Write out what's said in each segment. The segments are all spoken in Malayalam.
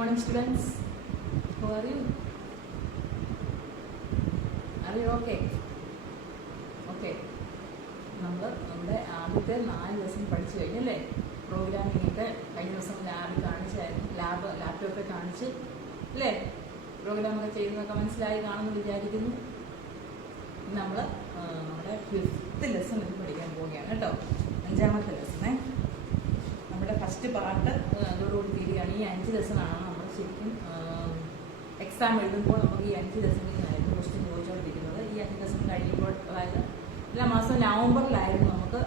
morning, students. How are you? Are you okay? Okay. നമ്മുടെ ആദ്യത്തെ 4 ലെസൺ പഠിച്ചു കഴിഞ്ഞല്ലേ? പ്രോഗ്രാമിംഗ് ഒക്കെ കഴിഞ്ഞ ദിവസം ലാബിൽ കാണിച്ചായിരുന്നു. ലാപ്ടോപ്പിൽ കാണിച്ച് അല്ലേ? പ്രോഗ്രാമൊക്കെ ചെയ്യുന്നതൊക്കെ മനസ്സിലായി കാണുമെന്ന് വിചാരിക്കുന്നു. നമ്മൾ നമ്മുടെ 5th ലെസൺ ഇത് പഠിക്കാൻ പോവുകയാണ് കേട്ടോ. 5ാമത്തെ ലെസണേ. നമ്മുടെ ഫസ്റ്റ് പാർട്ട് അതോടുകൂടി തീരുകയാണ്. ഈ 5 ലെസണാണ് നമ്മൾ ശരിക്കും എക്സാം എഴുതുമ്പോൾ നമുക്ക് ഈ 5 ലെസണിൽ നിന്നായിരുന്നു ക്വസ്റ്റ്യൻ ചോദിച്ചുകൊണ്ടിരിക്കുന്നത്. ഈ 5 ലെസൺ കഴിയുമ്പോൾ അതായത് എല്ലാ മാസം നവംബറിലായിരുന്നു നമുക്ക്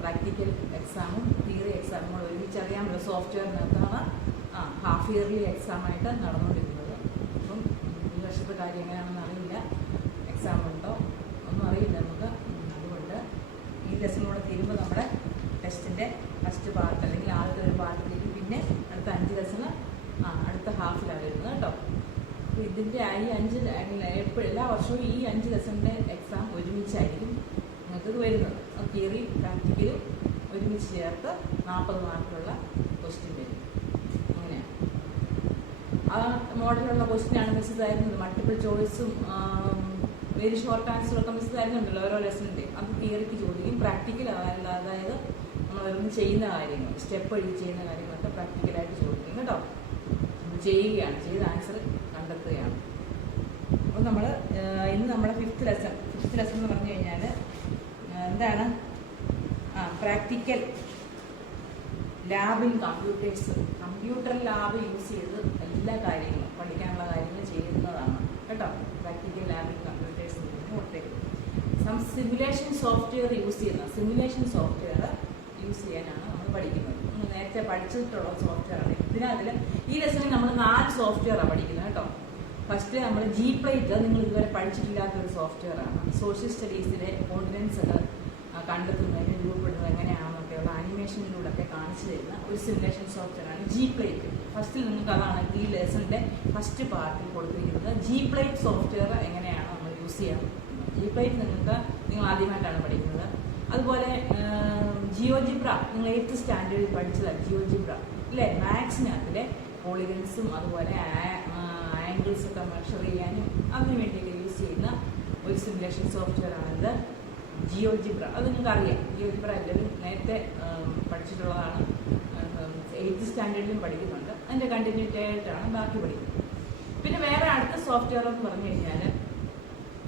പ്രാക്ടിക്കൽ എക്സാമും തിയറി എക്സാമും കൂടെ ഒരുമിച്ചറിയാമല്ലോ. സോഫ്റ്റ്വെയറിനകത്താണ് ഹാഫ് ഇയർലി എക്സാമായിട്ട് നടന്നുകൊണ്ടിരുന്നത്. അപ്പം ഈ വർഷത്തെ കാര്യം എങ്ങനെയാണെന്ന് അറിയില്ല, എക്സാം ഉണ്ടോ ഒന്നും അറിയില്ല നമുക്ക്. അതുകൊണ്ട് ഈ ലെസണിലൂടെ തീരുമ്പോൾ നമ്മുടെ ടെസ്റ്റിൻ്റെ ഫസ്റ്റ് പാർട്ട് അല്ലെങ്കിൽ ആദ്യത്തെ ഒരു പാർട്ട് തീരും. പിന്നെ അടുത്ത 5 ലെസണ് അടുത്ത ഹാഫിലാണ് വരുന്നത് കേട്ടോ. അപ്പോൾ ഇതിൻ്റെ ഈ 5 എല്ലാ വർഷവും ഈ 5 ലെസണിൻ്റെ എക്സാം ഒരുമിച്ചായിരിക്കും നിങ്ങൾക്ക് വരുന്നത്. തിയറി പ്രാക്ടിക്കലും ഒരുമിച്ച് ചേർത്ത് 40 മാർക്കുള്ള ക്വസ്റ്റ്യൻ വരും. അങ്ങനെയാണ് ആ മോഡലുള്ള ക്വസ്റ്റ്യനാണ് മിസ് തരുന്നത്. മൾട്ടിപ്പിൾ ചോയ്സും വെരി ഷോർട്ട് ആൻസറൊക്കെ മിസ് തരുന്നുണ്ടല്ലോ ഓരോ ലെസണിൻ്റെ. അത് തിയറിക്ക് ചോദിക്കും. പ്രാക്ടിക്കൽ അതായത് നമ്മളൊന്ന് ചെയ്യുന്ന കാര്യങ്ങൾ, സ്റ്റെപ്പ് എഴുതി ചെയ്യുന്ന കാര്യങ്ങളൊക്കെ പ്രാക്ടിക്കലായിട്ട് ചോദിക്കും കേട്ടോ. ചെയ്യുകയാണ്, ചെയ്ത് ആൻസർ കണ്ടെത്തുകയാണ്. അപ്പോൾ നമ്മൾ ഇന്ന് നമ്മുടെ 5th ലെസൺ എന്ന് പറഞ്ഞു കഴിഞ്ഞാൽ എന്താണ്? പ്രാക്ടിക്കൽ ലാബിൽ കമ്പ്യൂട്ടർ ലാബ് യൂസ് ചെയ്ത് എല്ലാ കാര്യങ്ങളും പഠിക്കാനുള്ള കാര്യങ്ങൾ ചെയ്യുന്നതാണ് കേട്ടോ. പ്രാക്ടിക്കൽ ലാബിൽ കമ്പ്യൂട്ടേഴ്സ് കൊടുത്തേക്കും. സിമുലേഷൻ സോഫ്റ്റ്വെയർ യൂസ് ചെയ്യാനാണ് നമ്മൾ പഠിക്കുന്നത്. നേരത്തെ പഠിച്ചിട്ടുള്ള സോഫ്റ്റ്വെയറാണ്. ഇതിനകത്തിൽ ഈ ലെസണിൽ നമ്മൾ 4 സോഫ്റ്റ്വെയറാണ് പഠിക്കുന്നത് കേട്ടോ. ഫസ്റ്റ് നമ്മൾ Gplate, നിങ്ങൾ ഇതുവരെ പഠിച്ചിട്ടില്ലാത്തൊരു സോഫ്റ്റ്വെയറാണ്. സോഷ്യൽ സ്റ്റഡീസിലെ കോണ്ടിനൻസ് ഒക്കെ കണ്ടെത്തുന്നതിന് രൂപപ്പെടുന്നത് എങ്ങനെയാണെന്നൊക്കെയുള്ള ആനിമേഷനിലൂടെയൊക്കെ കാണിച്ചു തരുന്ന ഒരു സിമുലേഷൻ സോഫ്റ്റ്വെയറാണ് Gplate. ഫസ്റ്റിൽ നിങ്ങൾക്ക് അതാണ് ഈ ലെസണിൻ്റെ ഫസ്റ്റ് പാർട്ടിൽ കൊടുത്തിരിക്കുന്നത്. Gplate സോഫ്റ്റ്വെയർ എങ്ങനെയാണ് നമ്മൾ യൂസ് ചെയ്യാൻ. Gplate നിങ്ങൾ ആദ്യമായിട്ടാണ് പഠിക്കുന്നത്. അതുപോലെ ജിയോജിബ്ര നിങ്ങൾ 8th സ്റ്റാൻഡേർഡിൽ പഠിച്ചതാണ്. ജിയോജിബ്ര ഇല്ലേ? മാത്സിനകത്തിലെ പോളിഗൺസും അതുപോലെ ആംഗിൾസ് ഒക്കെ മെഷർ ചെയ്യാനും അതിനു വേണ്ടിയൊക്കെ യൂസ് ചെയ്യുന്ന ഒരു സിമുലേഷൻ സോഫ്റ്റ്വെയർ ആണിത് ജിയോജിബ്ര. അത് നിങ്ങൾക്ക് അറിയാം. ജിയോജിബ്ര എല്ലാവരും നേരത്തെ പഠിച്ചിട്ടുള്ളതാണ്. 8th സ്റ്റാൻഡേർഡിലും പഠിക്കുന്നുണ്ട്. അതിൻ്റെ കണ്ടിന്യൂറ്റി ആയിട്ടാണ് ബാക്കി പഠിക്കുന്നത്. പിന്നെ വേറെ അടുത്ത സോഫ്റ്റ്വെയർ എന്ന് പറഞ്ഞു കഴിഞ്ഞാൽ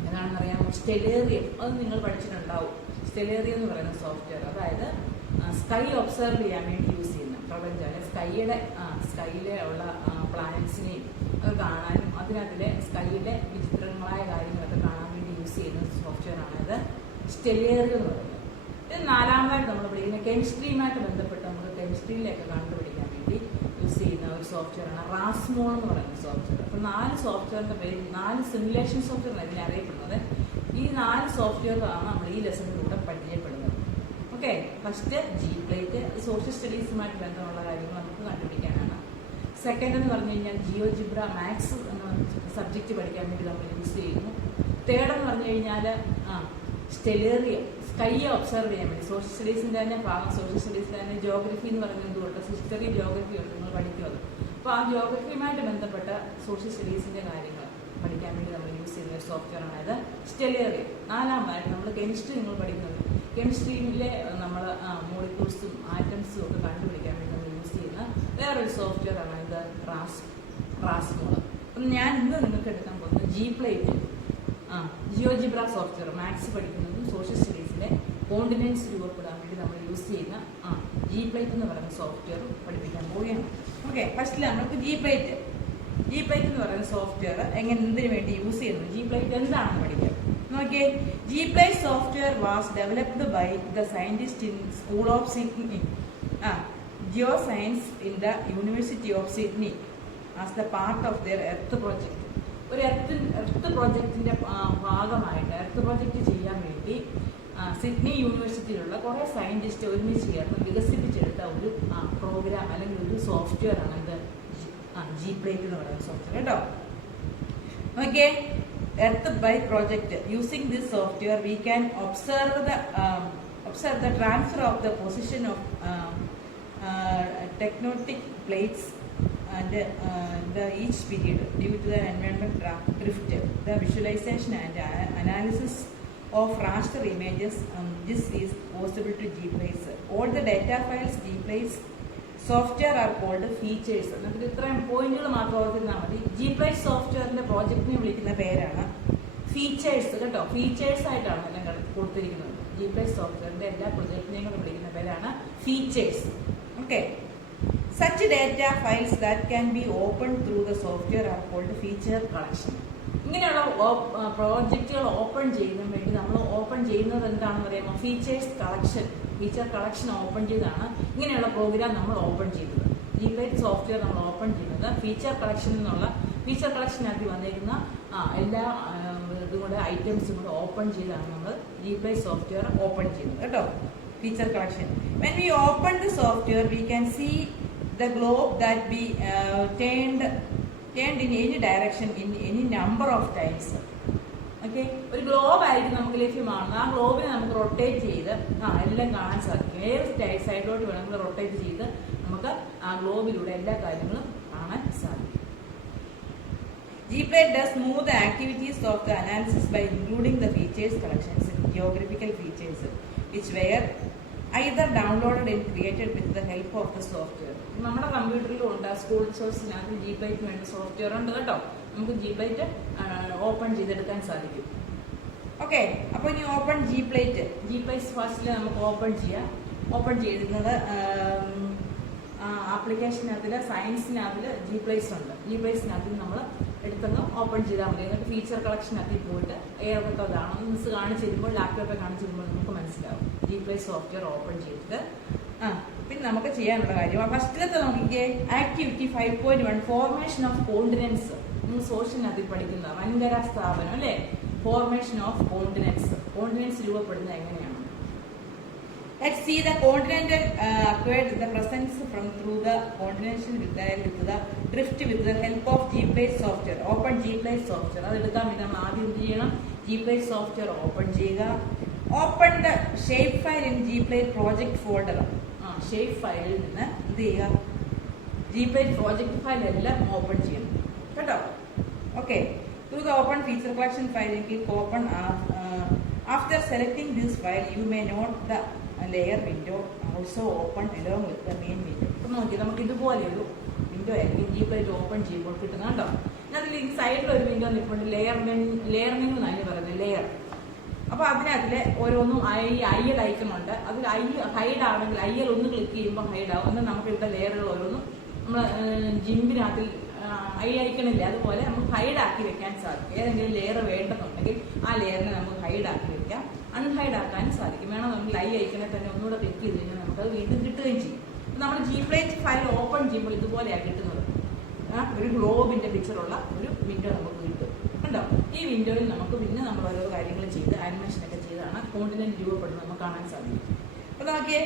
ഏതാണെന്നറിയാമോ? സ്റ്റെലേറിയം. അത് നിങ്ങൾ പഠിച്ചിട്ടുണ്ടാവും. സ്റ്റെലേറിയം എന്ന് പറയുന്ന സോഫ്റ്റ്വെയർ അതായത് സ്കൈ ഒബ്സർവ് ചെയ്യാൻ വേണ്ടി യൂസ് ചെയ്യുന്ന പ്രപഞ്ചം അല്ലെ സ്കൈയിലെ ഉള്ള പ്ലാനറ്റ്സിനെയും അത് കാണാനും അതിനകത്തിലെ സ്കൈയിലെ വിചിത്രങ്ങളായ കാര്യങ്ങളൊക്കെ കാണാൻ വേണ്ടി യൂസ് ചെയ്യുന്ന സോഫ്റ്റ്വെയർ ആണിത് സ്റ്റെലേറിയം എന്ന് പറയുന്നത്. ഇത് 4ാമതായിട്ട് നമ്മൾ പഠിക്കുന്ന കെമിസ്ട്രിയുമായിട്ട് ബന്ധപ്പെട്ട് നമുക്ക് കെമിസ്ട്രിയിലൊക്കെ കണ്ടുപിടിക്കാൻ വേണ്ടി യൂസ് ചെയ്യുന്ന ഒരു സോഫ്റ്റ്വെയറാണ് റാസ്മോൾ എന്ന് പറയുന്ന സോഫ്റ്റ്വെയർ. അപ്പോൾ 4 സോഫ്റ്റ്വെയറിൻ്റെ പേര് 4 സിമുലേഷൻ സോഫ്റ്റ്വെയർ ഇതിനെ അറിയപ്പെടുന്നത്. ഈ 4 സോഫ്റ്റ്വെയറാണ് നമ്മൾ ഈ ലെസണിലൂടെ പരിചയപ്പെടുന്നത്. ഓക്കെ, ഫസ്റ്റ് Gplate, സോഷ്യൽ സ്റ്റഡീസുമായിട്ട് ബന്ധമുള്ള കാര്യങ്ങൾ നമുക്ക് കണ്ടുപിടിക്കാനാണ്. സെക്കൻഡ് എന്ന് പറഞ്ഞു കഴിഞ്ഞാൽ ജിയോജിബ്ര, മാത്സ് എന്ന സബ്ജക്റ്റ് പഠിക്കാൻ വേണ്ടി നമ്മൾ യൂസ് ചെയ്യുന്നു. തേർഡ് എന്ന് പറഞ്ഞു കഴിഞ്ഞാൽ സ്റ്റെലേറിയം, സ്കൈയെ ഒബ്സർവ് ചെയ്യാൻ വേണ്ടി. സോഷ്യൽ സ്റ്റഡീസിൻ്റെ തന്നെ ഭാഗം. സോഷ്യൽ സ്റ്റഡീസിൻ്റെ തന്നെ ജോഗ്രഫി എന്ന് പറയുന്നത് എന്തുകൊണ്ട് ഹിസ്റ്ററി ജോഗ്രഫി ഉണ്ട്, നിങ്ങൾ പഠിക്കുന്നത്. അപ്പോൾ ആ ജോഗ്രഫിയുമായിട്ട് ബന്ധപ്പെട്ട സോഷ്യൽ സ്റ്റഡീസിൻ്റെ കാര്യങ്ങൾ പഠിക്കാൻ വേണ്ടി നമ്മൾ യൂസ് ചെയ്യുന്ന ഒരു സോഫ്റ്റ്വെയർ ആണിത് സ്റ്റെലേറിയം. 4ാമതായിട്ട് നമ്മൾ കെമിസ്ട്രി നിങ്ങൾ പഠിക്കുന്നത്. കെമിസ്ട്രിയിലെ നമ്മൾ മോളിക്യൂൾസും ആറ്റംസും ഒക്കെ കണ്ടുപിടിക്കാൻ വേണ്ടി നമ്മൾ യൂസ് ചെയ്യുന്ന വേറൊരു സോഫ്റ്റ്വെയർ ആണ് ഇത് റാസ്മോൾ. അപ്പം ഞാൻ ഇന്ന് നിങ്ങൾക്ക് എടുക്കാൻ പോകുന്നത് Gplate, ജിയോജിബ്ര സോഫ്റ്റ്വെയർ. മാത്സ് പഠിക്കുന്നതും സോഷ്യൽ സ്റ്റഡീസിലെ കോണ്ടിനൻസ് രൂപപ്പെടാൻ വേണ്ടി നമ്മൾ യൂസ് ചെയ്യുന്ന Gplate എന്ന് പറയുന്ന സോഫ്റ്റ്വെയർ പഠിപ്പിക്കാൻ പോവുകയാണ്. ഓക്കെ, ഫസ്റ്റിൽ നമുക്ക് Gplate എന്ന് പറയുന്ന സോഫ്റ്റ്വെയർ എന്തിനു വേണ്ടി യൂസ് ചെയ്യുന്നത്, Gplate എന്താണെന്ന് പഠിക്കാം. നോക്കിയേ, Gplate software was developed by the scientist in school of Sydney geoscience in the university of Sydney as the part of their earth project. ഒരു എർത്ത് പ്രോജക്റ്റിന്റെ ഭാഗമായിട്ട് എർത്ത് പ്രോജക്റ്റ് ചെയ്യാൻ വേണ്ടി സിഡ്നി യൂണിവേഴ്സിറ്റിയിലുള്ള കുറേ സയന്റിസ്റ്റ് ഒരുമിച്ച് ചേർന്ന് വികസിപ്പിച്ചെടുത്ത ഒരു പ്രോഗ്രാം അല്ലെങ്കിൽ ഒരു സോഫ്റ്റ്വെയർ ആണ് ഇത് Gplate എന്ന് പറയുന്ന സോഫ്റ്റ്വെയർ കേട്ടോ. Okay, EarthByte project. Using this software we can observe the transfer of the position of tectonic plates and the each period due to the environment drift. The visualization and analysis of raster images, this is possible to Gplace. All the data files Gplace software are called features. നമുക്ക് ഇത്രയും പോയിന്റുകൾ മാത്രം ഓർത്തിരുന്നാൽ മതി. Gplace സോഫ്റ്റ്വെയറിന്റെ പ്രോജക്റ്റിനെ വിളിക്കുന്ന പേരാണ് ഫീച്ചേഴ്സ് കേട്ടോ. ഫീച്ചേഴ്സ് ആയിട്ടാണ് എല്ലാം കൊടുത്തിരിക്കുന്നത്. Gplace സോഫ്റ്റ്വെയറിന്റെ എല്ലാ പ്രൊജക്റ്റിനെയും കൂടെ വിളിക്കുന്ന പേരാണ് features. Okay. Such data files that can be opened through the software are called feature collection. ഇങ്ങനെയുള്ള പ്രോജക്റ്റുകൾ ഓപ്പൺ ചെയ്യുന്നതിന് വേണ്ടി നമ്മൾ ഓപ്പൺ ചെയ്യുന്നത് എന്താണെന്ന് പറയുമ്പോൾ features collection. Feature collection open ചെയ്താണ് ഇങ്ങനെയുള്ള പ്രോഗ്രാം നമ്മൾ ഓപ്പൺ ചെയ്തത്. Gplace സോഫ്റ്റ്വെയർ നമ്മൾ ഓപ്പൺ ചെയ്യുന്നത് ഫീച്ചർ കളക്ഷൻ എന്നുള്ള ഫീച്ചർ കളക്ഷനകത്ത് വന്നിരിക്കുന്ന എല്ലാ ഇതും കൂടെ ഐറ്റംസും കൂടെ ഓപ്പൺ ചെയ്താണ് നമ്മൾ Gplace സോഫ്റ്റ്വെയർ ഓപ്പൺ ചെയ്യുന്നത് കേട്ടോ. Feature collection. When we open the software, we can see the globe that be turned in any direction in any number of times. Okay. ഒരു ഗ്ലോബ് ആയിരിക്കും നമുക്ക് ലഭ്യമാണ്. ആ ഗ്ലോബിനെ നമുക്ക് റൊട്ടേറ്റ് ചെയ്ത് എല്ലാം കാണാൻ സാധിക്കും. ഏത് സൈഡിലോട്ട് വേണമെങ്കിൽ റൊട്ടേറ്റ് ചെയ്ത് നമുക്ക് ആ ഗ്ലോബിലൂടെ എല്ലാ കാര്യങ്ങളും കാണാൻ സാധിക്കും. Gplace does smooth the activities of the analysis by including the features collections in geographical features which were either downloaded and created with the help of the software. നമ്മുടെ കമ്പ്യൂട്ടറിലും ഉണ്ട്. സ്കൂൾ റിസോഴ്സിനകത്ത് Gplace വേണ്ട സോഫ്റ്റ്വെയർ ഉണ്ട് കേട്ടോ. നമുക്ക് Gplace ഓപ്പൺ ചെയ്തെടുക്കാൻ സാധിക്കും. ഓക്കെ. അപ്പോൾ ഇനി ഓപ്പൺ Gplace ഫസ്റ്റിൽ നമുക്ക് ഓപ്പൺ ചെയ്യാം. ഓപ്പൺ ചെയ്യുന്നത് ആപ്ലിക്കേഷനകത്തിൽ സയൻസിനകത്തിൽ Gplace ഉണ്ട്. Gplaceനകത്ത് നമ്മൾ എടുത്തൊന്ന് ഓപ്പൺ ചെയ്താൽ മതി. എന്നിട്ട് ഫീച്ചർ കളക്ഷനകത്തിൽ പോയിട്ട് ഏതൊക്കെ ഇതാണെന്ന് മിസ് കാണിച്ചു തരുമ്പോൾ ലാപ്ടോപ്പിൽ കാണിച്ചു തരുമ്പോൾ നമുക്ക് മനസ്സിലാവും. Gplace സോഫ്റ്റ്വെയർ ഓപ്പൺ ചെയ്തിട്ട് പിന്നെ നമുക്ക് ചെയ്യാനുള്ള കാര്യം ഫസ്റ്റിലത്തെ നോക്കിക്കേ. Activity 5.1 formation of continents. നിങ്ങൾ സോഷ്യലിനകത്തിൽ പഠിക്കുന്ന വൻകര സ്ഥാപനം അല്ലേ. ഫോർമേഷൻ ഓഫ് കോണ്ടിനെന്റ്സ് രൂപപ്പെടുന്നത് എങ്ങനെയാണ്? Let's see the continental acquired the presence from through the continental with the drift with the help of Gplace software. Open Gplace software. അതെടുക്കാൻ വേണ്ടി നമ്മൾ ആദ്യം എന്ത് ചെയ്യണം? Gplace software ഓപ്പൺ ചെയ്യുക. Open the shape file in Gplace project folder. Shape ഫയലിൽ നിന്ന് എന്ത് ചെയ്യുക? Gplace project ഫയൽ എല്ലാം ഓപ്പൺ ചെയ്യണം കേട്ടോ. Okay. Through the open feature collection file, click open. After selecting this file, you may note the layer window also open along with the main window. ഇപ്പം നോക്കി നമുക്ക് ഇതുപോലെ ഒരു വിൻഡോ ആയിരിക്കും Gplace ഓപ്പൺ ചെയ്യുമ്പോൾ കിട്ടുന്നത് കേട്ടോ. അതിൽ ഈ സൈഡിൽ ഒരു വിൻഡോ നിൽപ്പുണ്ട്. ലെയർ മെനു എന്നാണ് പറയുന്നത്. ലെയർ. അപ്പൊ അതിനകത്തില് ഓരോന്നും IL ഐക്കൺ ഉണ്ട്. അതിൽ ഹൈഡ് ആണെങ്കിൽ IL ഒന്ന് ക്ലിക്ക് ചെയ്യുമ്പോൾ ഹൈഡ് ആവും. എന്നാൽ നമുക്ക് ഇവിടുത്തെ ലെയറുകൾ ഓരോന്നും നമ്മൾ ജിമ്പിനകത്തിൽ ഐക്കണില്ല അതുപോലെ നമുക്ക് ഹൈഡ് ആക്കി വെക്കാൻ സാധിക്കും. ഏതെങ്കിലും ലെയർ വേണ്ടെന്നുണ്ടെങ്കിൽ ആ ലെയറിനെ നമുക്ക് ഹൈഡ് ആക്കി വെക്കാം. അൺഹൈഡ് ആക്കാനും സാധിക്കും. വേണം നമുക്ക് ഐക്കണെ തന്നെ ഒന്നുകൂടെ ക്ലിക്ക് ചെയ്ത് കഴിഞ്ഞാൽ നമുക്കത് വീണ്ടും കിട്ടുകയും ചെയ്യും. നമ്മൾ Gplace ഫയൽ ഓപ്പൺ ചെയ്യുമ്പോൾ ഇതുപോലെയാണ് കിട്ടുന്നത്. ഒരു ഗ്ലോബിന്റെ പിക്ചറുള്ള ഒരു വിൻഡോ നമുക്ക് കിട്ടും കണ്ടോ. ഈ വിൻഡോയിൽ നമുക്ക് പിന്നെ നമ്മൾ ഓരോ കാര്യങ്ങൾ ചെയ്ത് ആനിമേഷനൊക്കെ ചെയ്താണ് കോണ്ടിനെന്റ് രൂപപ്പെടുന്നത് നമുക്ക് കാണാൻ സാധിക്കും. അപ്പൊ നോക്കിയേ.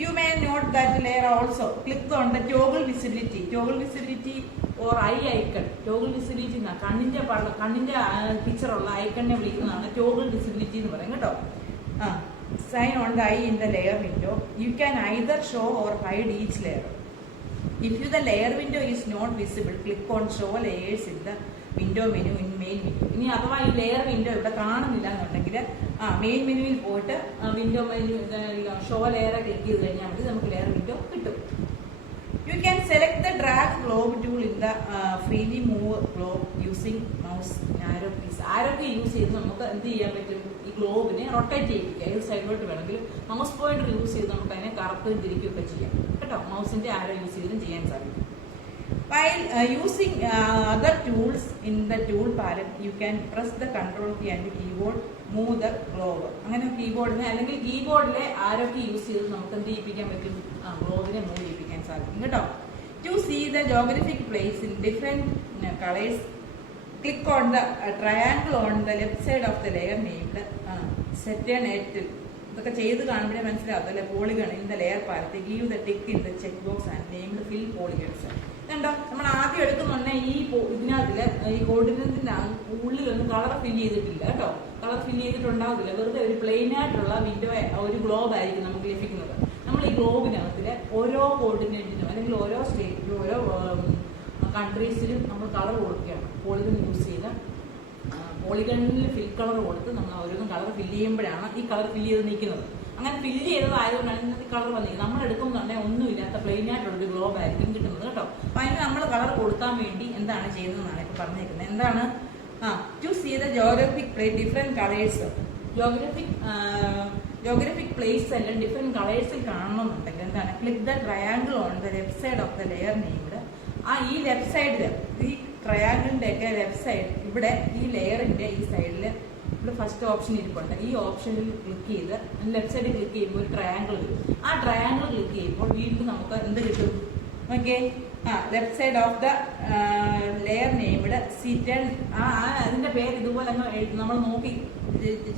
You may note that layer also click on the toggle visibility or eye icon. Toggle visibility കണ്ണിന്റെ പിക്ചറുള്ള ഐക്കണിനെ വിളിക്കുന്നതാണ് toggle visibility എന്ന് പറയും കേട്ടോ. Sign on the eye in the layer window. You can either show or hide each layer. If the layer window is not visible, click on show layers in the window menu in main menu. ഇനി അഥവാ ഈ ലെയർ വിൻഡോ ഇവിടെ കാണുന്നില്ല എന്നുണ്ടെങ്കിൽ മെയിൻ മെനുവിൽ പോയിട്ട് window menu show layer click ചെയ്ത് കഴിഞ്ഞാൽ മതി. നമുക്ക് ലെയർ വിൻഡോ കിട്ടും. You can select the drag globe tool in the freely move globe using mouse arrow keys. Arrow key use ചെയ്ത് നമുക്ക് എന്ത് ചെയ്യാൻ പറ്റും? ഈ ഗ്ലോബിനെ റൊട്ടേറ്റ് ചെയ്യിപ്പിക്കുക. ഏത് സൈഡിലോട്ട് വേണമെങ്കിലും മൗസ് പോയിന്റർ യൂസ് ചെയ്ത് നമുക്ക് അതിനെ കറക്കുകയും തിരിക്കുകയൊക്കെ ചെയ്യാം കേട്ടോ. മൗസിന്റെ ആരോ യൂസ് ചെയ്തും ചെയ്യാൻ സാധിക്കും. While using other tools in the tool palette, you can press the control key and keyboard move the globe. അങ്ങനെ കീബോർഡിനെ അല്ലെങ്കിൽ കീബോർഡിലെ ആരോ കീ യൂസ് ചെയ്ത് നമുക്ക് എന്ത് ചെയ്യിപ്പിക്കാൻ പറ്റും? ഗ്ലോബിനെ മൂവ് ചെയ്യിപ്പിക്കാൻ സാധിക്കും കേട്ടോ. To see the geographic place in different colors, click on the triangle on the left side of the layer named Saturn 8. ഇതൊക്കെ ചെയ്ത് കാണുമ്പോഴേ മനസ്സിലാവും അല്ലെ. Polygon in the layer palette give the tick in the check box and named fill polygons. ഇതുണ്ടോ? നമ്മൾ ആദ്യം എടുക്കുന്നുണ്ടെ ഇതിനകത്തില് ഈ കോർഡിനേറ്റിന്റെ ഉള്ളിലൊന്നും കളർ ഫില്ല് ചെയ്തിട്ടില്ല കേട്ടോ. കളർ ഫില്ല് ചെയ്തിട്ടുണ്ടാവില്ല. വെറുതെ ഒരു പ്ലെയിൻ ആയിട്ടുള്ള വിൻഡോ ഒരു ഗ്ലോബ് ആയിരിക്കും നമുക്ക് ലഭിക്കുന്നത്. നമ്മൾ ഈ ഗ്ലോബിനകത്തില് ഓരോ കോർഡിനേറ്റിനും അല്ലെങ്കിൽ ഓരോ സ്റ്റേറ്റിനും ഓരോ കൺട്രീസിലും നമ്മൾ കളർ കൊടുക്കുകയാണ്. പോളിഗൺ യൂസ് ചെയ്ത് പോളിഗണിൽ ഫിൽ കളർ കൊടുത്ത് നമ്മൾ ഓരോന്നും കളർ ഫില്ല് ചെയ്യുമ്പോഴാണ് ഈ കളർ ഫില്ല് ചെയ്ത് നിൽക്കുന്നത്. അങ്ങനെ ഫില്ല് ചെയ്തതായതുകൊണ്ടാണ് ഇന്നത്തെ കളർ വന്നിരിക്കുന്നത്. നമ്മൾ എടുക്കുന്നുണ്ടെങ്കിൽ ഒന്നുമില്ലാത്ത പ്ലെയിൻ ആയിട്ടുള്ളൊരു ഗ്ലോബ് ആയിരിക്കും കിട്ടുന്നത് കേട്ടോ. അപ്പൊ അതിന് നമ്മൾ കളർ കൊടുക്കാൻ വേണ്ടി എന്താണ് ചെയ്യുന്നതെന്നാണ് ഇപ്പൊ പറഞ്ഞിരിക്കുന്നത്. എന്താണ് to see the geographic place different colours. Geographic place എല്ലാം ഡിഫറെന്റ് കളേഴ്സിൽ കാണണമെന്നുണ്ടെങ്കിൽ എന്താണ് click the triangle on the left side of the layer named. ഈ ലെഫ്റ്റ് സൈഡില് ഈ ട്രയാങ്കിളിന്റെ ഒക്കെ ലെഫ്റ്റ് സൈഡ് ഇവിടെ ഈ ലെയറിന്റെ ഈ സൈഡില് ഇവിടെ ഫസ്റ്റ് ഓപ്ഷൻ ഇരിപ്പുണ്ട്. ഈ ഓപ്ഷനിൽ ക്ലിക്ക് ചെയ്ത് ലെഫ്റ്റ് സൈഡിൽ ക്ലിക്ക് ചെയ്യുമ്പോൾ ഒരു ട്രയാങ്കിൾ വരും. ആ ട്രയാങ്കിൾ ക്ലിക്ക് ചെയ്യുമ്പോൾ വീണ്ടും നമുക്ക് എന്ത് കിട്ടും? Okay, left side of the layer named Seton. അതിന്റെ പേര് ഇതുപോലെ നമ്മൾ നോക്കി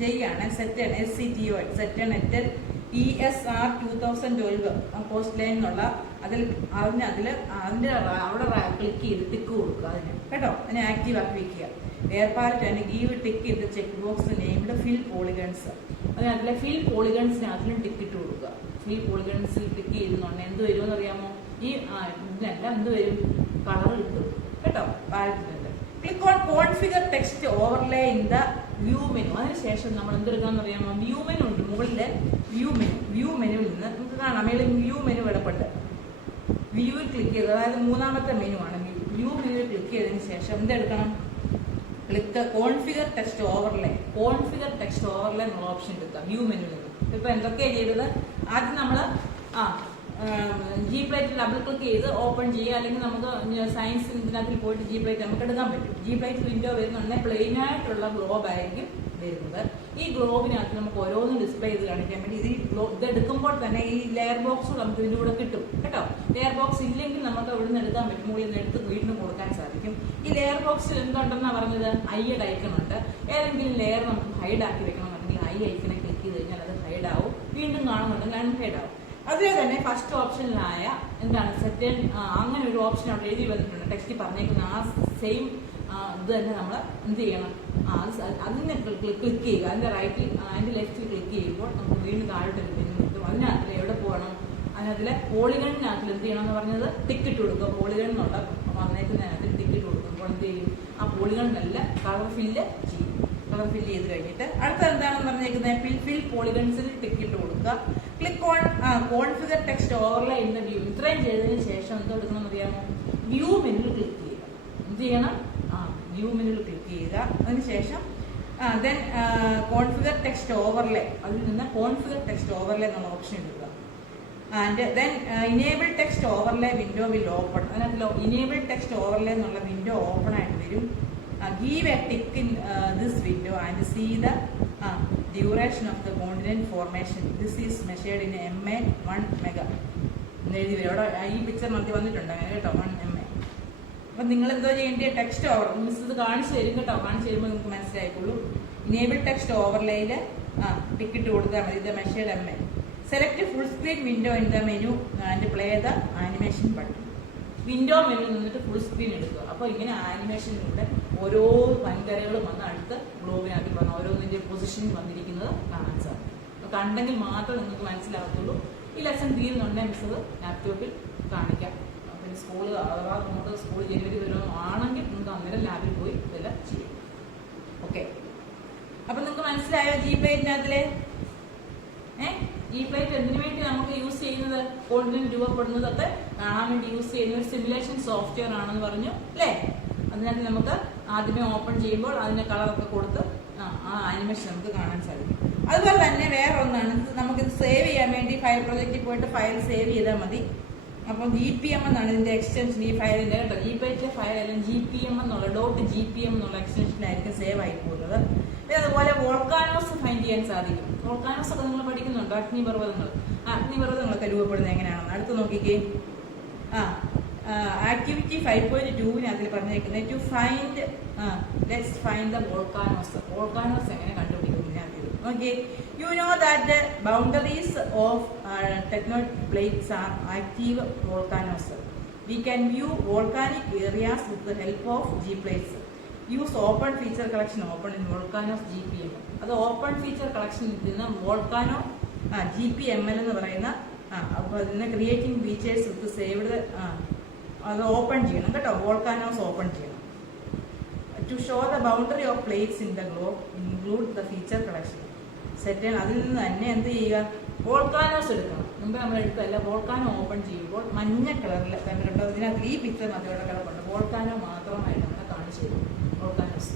ചെയ്യാണ്. സെറ്റൺ SCTO സെറ്റൺ എറ്റ് ESR 2012 പോസ്റ്റ് ലൈൻ എന്നുള്ള അതിന്റെ അവിടെ ക്ലിക്ക് ചെയ്ത് ടിക്ക് കൊടുക്കുക അതിന് കേട്ടോ. അതിനെ ആക്റ്റീവ് ആക്കി വെക്കുക. Where part and give tick in the check box named fill polygons. അതിനകത്തിലെ ഫിൽ പോളിഗൺസിനകത്തിലും ടിക്ക് ഇട്ട് കൊടുക്കുക. ഫിൽ പോളിഗൺസിൽ ടിക്ക് ചെയ്തെന്നുണ്ടെങ്കിൽ എന്ത് വരുമെന്ന് അറിയാമോ? ഇതിനെല്ലാം എന്ത് വരും? കളർ കിട്ടും കേട്ടോ. പാലറ്റിനുണ്ട്. Click on configure text overlay in the view menu. അതിനുശേഷം നമ്മൾ എന്തെടുക്കാന്ന് അറിയാമോ? വ്യൂ മെനു ഉണ്ട് മുകളിലെ വ്യൂ മെനുവിൽ നിന്ന് നമുക്ക് കാണാം. മേളിൽ വ്യൂ മെനു കിടപ്പുണ്ട്. വ്യൂവിൽ ക്ലിക്ക് ചെയ്ത്, അതായത് മൂന്നാമത്തെ മെനു ആണ്. വ്യൂ മെനുവിൽ ക്ലിക്ക് ചെയ്തതിന് ശേഷം എന്തെടുക്കണം? Click configure text overlay. Configure text overlay എന്നുള്ള ഓപ്ഷൻ എടുക്കുക വ്യൂ മെനുവിൽ നിന്ന്. ഇപ്പൊ എന്തൊക്കെയാണ് ചെയ്തത്? ആദ്യം നമ്മൾ ജി പ്ലേറ്റ് ഡബിൾ ക്ലിക്ക് ചെയ്ത് ഓപ്പൺ ചെയ്യുക. അല്ലെങ്കിൽ നമുക്ക് സയൻസ് ഇതിനകത്തിൽ പോയിട്ട് ജി പ്ലേറ്റ് നമുക്ക് എടുക്കാൻ പറ്റും. ജി പ്ലേറ്റ് വിൻഡോ വരുന്നുണ്ടെങ്കിൽ പ്ലെയിൻ ആയിട്ടുള്ള ഗ്ലോബ് ആയിരിക്കും വരുന്നത്. ഈ ഗ്ലോബിനകത്ത് നമുക്ക് ഓരോന്നും ഡിസ്പ്ലേ ചെയ്ത് കാണിക്കാൻ വേണ്ടി ഇത് എടുക്കുമ്പോൾ തന്നെ ഈ ലെയർ ബോക്സ് നമുക്ക് ഇതിൻ്റെ കൂടെ കിട്ടും കേട്ടോ. ലെയർ ബോക്സ് ഇല്ലെങ്കിൽ നമുക്ക് ഇവിടെ നിന്ന് എടുക്കാൻ പറ്റും. മുകളിൽ നിന്ന് എടുത്ത് വീണ്ടും കൊടുക്കാൻ സാധിക്കും. ഈ ലെയർ ബോക്സിൽ എന്തുണ്ടെന്നാണ് പറഞ്ഞത്? ഐയുടെ ഐക്കൺ ഉണ്ട്. ഏതെങ്കിലും ലെയർ നമുക്ക് ഹൈഡ് ആക്കി വെക്കണമെന്നുണ്ടെങ്കിൽ ഐക്കനെ ക്ലിക്ക് ചെയ്ത് കഴിഞ്ഞാൽ അത് ഹൈഡ് ആവും. വീണ്ടും കാണുന്നുണ്ടെങ്കിൽ അൺഹൈഡ് ആവും. അതിലെ തന്നെ ഫസ്റ്റ് ഓപ്ഷനിലായ എന്താണ് സെറ്റൻ അങ്ങനെ ഒരു ഓപ്ഷൻ അവിടെ എഴുതി വന്നിട്ടുണ്ട്. ടെക്സ്റ്റ് പറഞ്ഞേക്കുന്ന ആ സെയിം ഇത് തന്നെ നമ്മൾ എന്ത് ചെയ്യണം? അതിനെ ക്ലിക്ക് ചെയ്യുക. അതിന്റെ റൈറ്റിൽ അതിന്റെ ലെഫ്റ്റിൽ ക്ലിക്ക് ചെയ്യുമ്പോൾ നമുക്ക് വീണ്ടും താഴോട്ട് മെനു കിട്ടും. അതിനകത്തിൽ എവിടെ പോകണം? അതിനകത്തിലെ പോളിഗണിനകത്തിൽ എന്ത് ചെയ്യണം എന്ന് പറഞ്ഞത്? ടിക്കറ്റ് കൊടുക്കുക. പോളിഗൺ എന്നുള്ള വന്നേക്കുന്നതിനകത്തിൽ ടിക്കറ്റ് കൊടുക്കുമ്പോൾ എന്ത് ചെയ്യും? ആ പോളിഗണിനെല്ലാം കളർ ഫില്ല് ചെയ്യും. കളർ ഫില്ല് ചെയ്ത് കഴിഞ്ഞിട്ട് അടുത്ത എന്താണെന്ന് പറഞ്ഞേക്കുന്നത്? ഫിൽ പോളിഗൺസിൽ ടിക്കറ്റ് കൊടുക്കുക. Click on configure text overlay in the view. ഇത്രയും ചെയ്തതിന് ശേഷം എന്ത് എടുക്കണം അറിയാമോ? വ്യൂ മെനുവിൽ ക്ലിക്ക് ചെയ്യുക. എന്ത് ചെയ്യണം? വ്യൂ മെനുവിൽ ക്ലിക്ക് ചെയ്യുക. അതിനുശേഷം ദെൻ കോൺഫിഗർ ടെക്സ്റ്റ് ഓവർലേ, അതിൽ നിന്ന് കോൺഫിഗർ ടെക്സ്റ്റ് ഓവർലേ എന്നുള്ള ഓപ്ഷൻ എടുക്കുക. And then enable text overlay window will open. അതിനകത്ത് ഇനേബിൾ ടെക്സ്റ്റ് ഓവർലേ എന്നുള്ള വിൻഡോ ഓപ്പൺ ആയിട്ട് വരും. Give a tick in this window and see the duration of the continent formation. This is measured in MA 1 mega. എഴുതി വരും അവിടെ. ഈ പിക്ചർ നമുക്ക് വന്നിട്ടുണ്ട് അങ്ങനെ കേട്ടോ, 1 MA. അപ്പൊ നിങ്ങൾ എന്തോ ചെയ്യേണ്ടത്? ടെക്സ്റ്റ് ഓവർ മിസ് ഇത് കാണിച്ചു തരും കേട്ടോ. കാണിച്ചു തരുമ്പോൾ നിങ്ങൾക്ക് മനസ്സിലായിക്കോളൂ. ഇനേബിൾ ടെക്സ്റ്റ് ഓവർലേയിൽ ടിക്കറ്റ് കൊടുത്താൽ മതി. ഇത് measured MA. Select full screen window in the menu and play the animation button. Window മെനുവിൽ നിന്നിട്ട് ഫുൾ സ്ക്രീൻ എടുക്കുക. അപ്പോൾ ഇങ്ങനെ ആനിമേഷനിലൂടെ ഓരോ വൻകരകളും വന്ന് അടുത്ത് ഗ്ലോബിനകത്ത് വന്ന് ഓരോന്നിന്റെ പൊസിഷനിൽ വന്നിരിക്കുന്നത് കാണാൻ സാധിക്കും. അപ്പോൾ കണ്ടെങ്കിൽ മാത്രമേ നിങ്ങൾക്ക് മനസ്സിലാകത്തുള്ളൂ. ഈ ലെസൺ തീരുന്നുണ്ടെങ്കിൽ മിസ് ലാപ്ടോപ്പിൽ കാണിക്കാം. പിന്നെ സ്കൂൾ അഥവാ നമുക്ക് സ്കൂൾ ജനുവരി വരുവാണെങ്കിൽ നിങ്ങൾക്ക് അന്നേരം ലാബിൽ പോയി ഇതെല്ലാം ചെയ്യും. ഓക്കെ, അപ്പൊ നിങ്ങൾക്ക് മനസ്സിലായോ ജി പ്ലേറ്റിനകത്തിലെ? ഈ പ്ലേറ്റ് എന്തിനു വേണ്ടി നമുക്ക് യൂസ് ചെയ്യുന്നത്? കോണ്ടിനെന്റ് രൂപപ്പെടുന്നതൊക്കെ കാണാൻ വേണ്ടി യൂസ് ചെയ്യുന്ന ഒരു സിമുലേഷൻ സോഫ്റ്റ്വെയർ ആണെന്ന് പറഞ്ഞു അല്ലേ? അതിനകത്ത് നമുക്ക് ആദ്യമേ ഓപ്പൺ ചെയ്യുമ്പോൾ അതിന്റെ കളറൊക്കെ കൊടുത്ത് ആ ആനിമേഷൻ നമുക്ക് കാണാൻ സാധിക്കും. അതുപോലെ തന്നെ വേറെ ഒന്നാണ്, നമുക്കിത് സേവ് ചെയ്യാൻ വേണ്ടി ഫയൽ പ്രൊജക്റ്റിൽ പോയിട്ട് ഫയൽ സേവ് ചെയ്താൽ മതി. അപ്പം GPM എന്നാണ് ഇതിന്റെ എക്സ്റ്റൻഷൻ ഈ ഫയലിന്റെ കേട്ടോ. ഈ പേജിലെ ഫയൽ എല്ലാം GPM എന്നുള്ള .gpm എന്നുള്ള എക്സ്റ്റൻഷനിലായിരിക്കും സേവ് ആയി പോകുന്നത്. പിന്നെ അതുപോലെ വോൾക്കാനോസ് ഫൈൻഡ് ചെയ്യാൻ സാധിക്കും. വോൾക്കാനോസ് ഒക്കെ നിങ്ങൾ പഠിക്കുന്നുണ്ടോ? അഗ്നിപർവ്വതങ്ങളൊക്കെ രൂപപ്പെടുന്നത് എങ്ങനെയാണെന്ന് അടുത്ത് നോക്കിക്കേ. ആക്ടിവിറ്റി 5.2 പറഞ്ഞിരിക്കുന്നത് to find let's find the volcanoes. Volcanoes എങ്ങനെ കണ്ടുപിടിക്കും? Okay, you know that the boundaries of tectonic plates are active volcanoes. We can view volcanic areas with the help of G-plates. Use open feature collection open in volcanoes GPM. അത് ഓപ്പൺ ഫീച്ചർ കളക്ഷൻ ഇതിന് വോൾക്കാനോ GPML എന്ന് പറയുന്ന അപ്പോൾ ഇതിനെ ക്രിയേറ്റിംഗ് ഫീച്ചേഴ്സ് വിത്ത് സേവ്ഡ് അത് ഓപ്പൺ ചെയ്യണം കേട്ടോ. വോൾക്കാനോസ് ഓപ്പൺ ചെയ്യണം. To show the boundary of plates in the globe include the feature collection set. അതിൽ നിന്ന് തന്നെ എന്ത് ചെയ്യുക, വോൾക്കാനോസ് എടുക്കണം. മുമ്പ് നമ്മൾ എടുത്തല്ല, വോൾക്കാനോ ഓപ്പൺ ചെയ്യുമ്പോൾ മഞ്ഞ കളറിൽ കണ്ടിട്ടുണ്ടോ? ഇതിനകത്ത് ഈ പിക്ചർ മറ്റോടെ കളറുണ്ട്. വോൾക്കാനോ മാത്രമായിട്ട് നമ്മളെ കാണിച്ചു തരും. വോൾക്കാനോസ്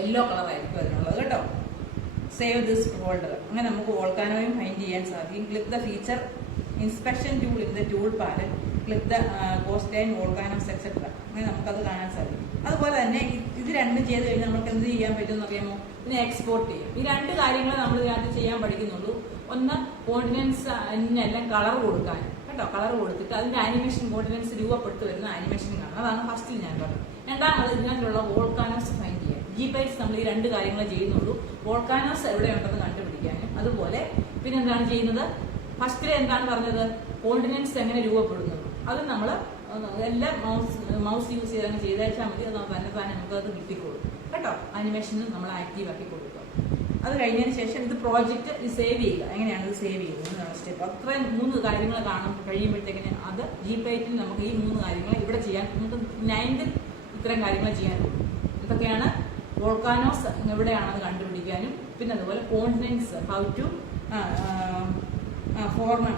യെല്ലോ കളറായിരിക്കും അതിനുള്ളത് കേട്ടോ. Save this folder. അങ്ങനെ നമുക്ക് വോൾക്കാനോയും ഫൈൻഡ് ചെയ്യാൻ സാധിക്കും. Click the feature inspection tool in the tool panel, click the cost line volcanoes etcetera. അങ്ങനെ നമുക്കത് കാണാൻ സാധിക്കും. അതുപോലെ തന്നെ ഇത് രണ്ടും ചെയ്ത് കഴിഞ്ഞാൽ നമുക്ക് എന്ത് ചെയ്യാൻ പറ്റുമെന്ന് അറിയാമോ? ഇതിനെ എക്സ്പോർട്ട് ചെയ്യും. ഈ രണ്ട് കാര്യങ്ങൾ നമ്മൾ ഇതിനകത്ത് ചെയ്യാൻ പഠിക്കുന്നുള്ളൂ. ഒന്ന് കോർഡിനൻസ് എല്ലാം കളർ കൊടുക്കാൻ കേട്ടോ. കളർ കൊടുത്തിട്ട് അതിന്റെ ആനിമേഷൻ കോർഡിനൻസ് രൂപപ്പെട്ടു വരുന്ന ആനിമേഷൻ കാണാം. അതാണ് ഫസ്റ്റിൽ ഞാൻ പറഞ്ഞത്. രണ്ടാമത് ഇതിനകത്തുള്ള വോൾക്കാനോസ് ഫൈൻഡ് ചെയ്യാൻ. GPaints നമ്മൾ ഈ രണ്ട് കാര്യങ്ങൾ ചെയ്യുന്നുള്ളൂ. വോൾക്കാനോസ് എവിടെയുണ്ടെന്ന് കണ്ടുപിടിക്കാനും അതുപോലെ പിന്നെ എന്താണ് ചെയ്യുന്നത്, ഫസ്റ്റിൽ എന്താണ് പറഞ്ഞത്, കോർഡിനൻസ് എങ്ങനെ രൂപപ്പെടുന്നത്. അത് നമ്മൾ എല്ലാം മൗസ് യൂസ് ചെയ്ത് അങ്ങ് ചെയ്തേച്ചാൽ മതി. അത് തന്നെ നമുക്ക് അത് കിട്ടിക്കൊള്ളും കേട്ടോ. ആനിമേഷനും നമ്മൾ ആക്റ്റീവ് ആക്കി കൊടുക്കുക. അത് കഴിഞ്ഞതിന് ശേഷം ഇത് പ്രോജക്റ്റ് ഇത് സേവ് ചെയ്യുക. എങ്ങനെയാണ് ഇത് സേവ് ചെയ്യുന്നത് സ്റ്റെപ്പ്. അത്രയും 3 കാര്യങ്ങൾ കാണാൻ കഴിയുമ്പോഴത്തേക്കിന് അത് GPaintൽ നമുക്ക് ഈ 3 കാര്യങ്ങൾ ഇവിടെ ചെയ്യാൻ നമുക്ക് 9th ഇത്തരം കാര്യങ്ങൾ ചെയ്യാനുള്ളൂ. ഇതൊക്കെയാണ് വോൾക്കാനോസ് എവിടെയാണെന്ന് കണ്ടുപിടിക്കാനും പിന്നെ അതുപോലെ continents